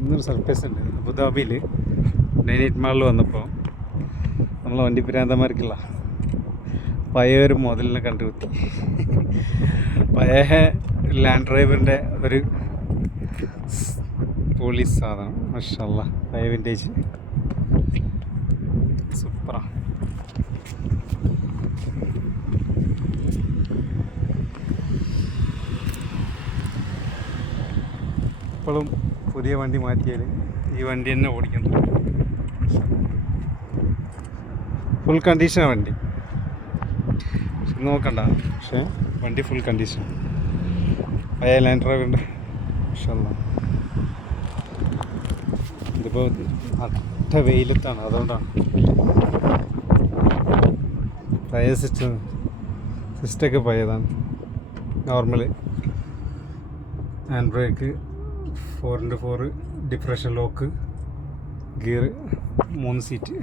ഇന്നൊരു സർപ്രൈസ് ഉണ്ട്. അബുദാബിയിൽ നൈറ്റ് മാളിൽ വന്നപ്പോൾ നമ്മളെ വണ്ടി പ്രാന്തന്മാർക്കില്ല പഴയൊരു മോഡലിനെ കണ്ടുപിടി. പഴയ ലാൻഡ് ഡ്രൈവറിൻ്റെ ഒരു പോലീസ് സാധനം. മാഷാഅല്ലാ, പഴയ വിൻറ്റേജ് സൂപ്പറാണ്. ഇപ്പോഴും പുതിയ വണ്ടി മാറ്റിയാൽ ഈ വണ്ടി തന്നെ ഓടിക്കുന്നു. ഫുൾ കണ്ടീഷനാണ് വണ്ടി, നോക്കണ്ട. പക്ഷേ വണ്ടി ഫുൾ കണ്ടീഷൻ, പഴയ ലാൻഡ് ഡ്രൈവറിൻ്റെ. മാഷാഅല്ലാ, ഇതിപ്പോൾ അട്ട വെയിലത്താണ്, അതുകൊണ്ടാണ്. പഴയ സിസ്റ്റമൊക്കെ പഴയതാണ്. Normal hand brake, 4x4 differential lock, gear, 3 seat.